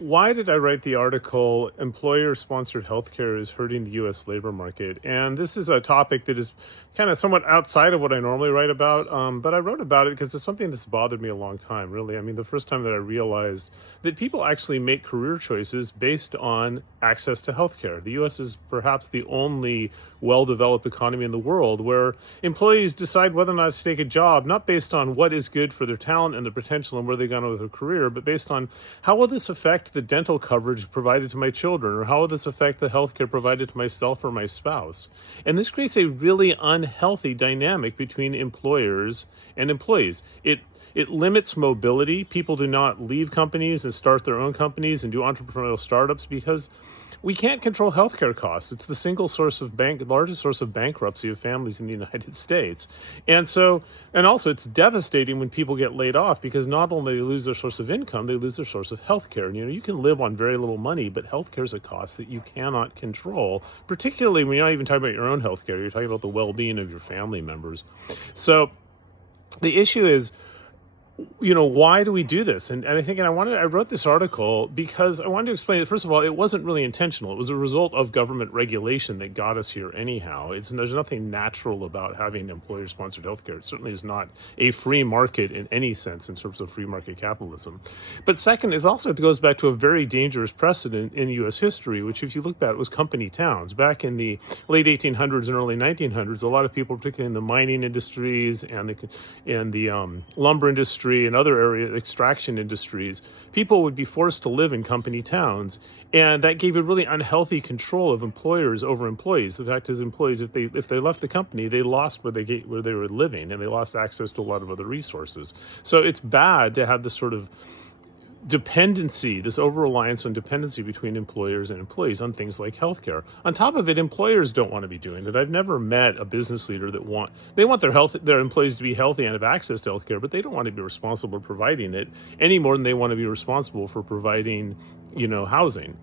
why did I write the article, Employer-Sponsored Healthcare is Hurting the U.S. Labor Market? And this is a topic that is kind of somewhat outside of what I normally write about, but I wrote about it because it's something that's bothered me a long time, really. I mean, the first time that I realized that people actually make career choices based on access to healthcare. The U.S. is perhaps the only well-developed economy in the world where employees decide whether or not to take a job, not based on what is good for their talent and their potential and where they're going with their career, but based on how will this affect the dental coverage provided to my children, or how will this affect the healthcare provided to myself or my spouse? And this creates a really unhealthy dynamic between employers and employees. It limits mobility. People do not leave companies and start their own companies and do entrepreneurial startups because we can't control healthcare costs. It's the single largest source of bankruptcy of families in the United States. And also it's devastating when people get laid off because not only they lose their source of income, they lose their source of healthcare. And you can live on very little money, but healthcare is a cost that you cannot control, particularly when you're not even talking about your own healthcare. You're talking about the well-being of your family members. So the issue is, why do we do this? And I wrote this article because I wanted to explain that, first of all, it wasn't really intentional. It was a result of government regulation that got us here anyhow. There's nothing natural about having employer-sponsored healthcare. It certainly is not a free market in any sense in terms of free market capitalism. But second, it goes back to a very dangerous precedent in U.S. history, which if you look back, it was company towns. Back in the late 1800s and early 1900s, a lot of people, particularly in the mining industries and the lumber industry, and other extraction industries, people would be forced to live in company towns, and that gave a really unhealthy control of employers over employees. The fact is, employees, if they left the company, they lost where they were living, and they lost access to a lot of other resources. So it's bad to have this sort of dependency, this over-reliance on dependency between employers and employees on things like healthcare. On top of it, employers don't want to be doing it. I've never met a business leader that want their employees to be healthy and have access to healthcare, but they don't want to be responsible for providing it any more than they want to be responsible for providing, housing.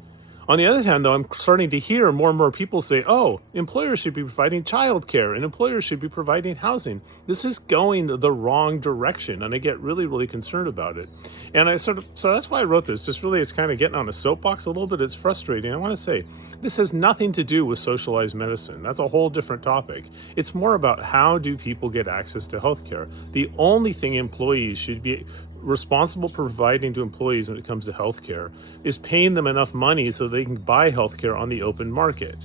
On the other hand, though, I'm starting to hear more and more people say, oh, employers should be providing childcare and employers should be providing housing. This is going the wrong direction, and I get really, really concerned about it. And so that's why I wrote this. Just really, it's kind of getting on a soapbox a little bit. It's frustrating. I want to say, this has nothing to do with socialized medicine. That's a whole different topic. It's more about how do people get access to healthcare. The only thing employees should be responsible providing to employees when it comes to healthcare is paying them enough money so they can buy healthcare on the open market.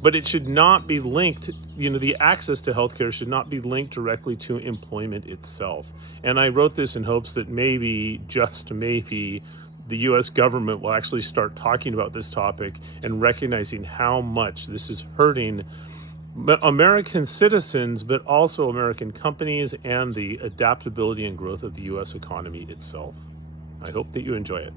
But it should not be linked, the access to healthcare should not be linked directly to employment itself. And I wrote this in hopes that maybe, just maybe, the U.S. government will actually start talking about this topic and recognizing how much this is hurting American citizens, but also American companies and the adaptability and growth of the U.S. economy itself. I hope that you enjoy it.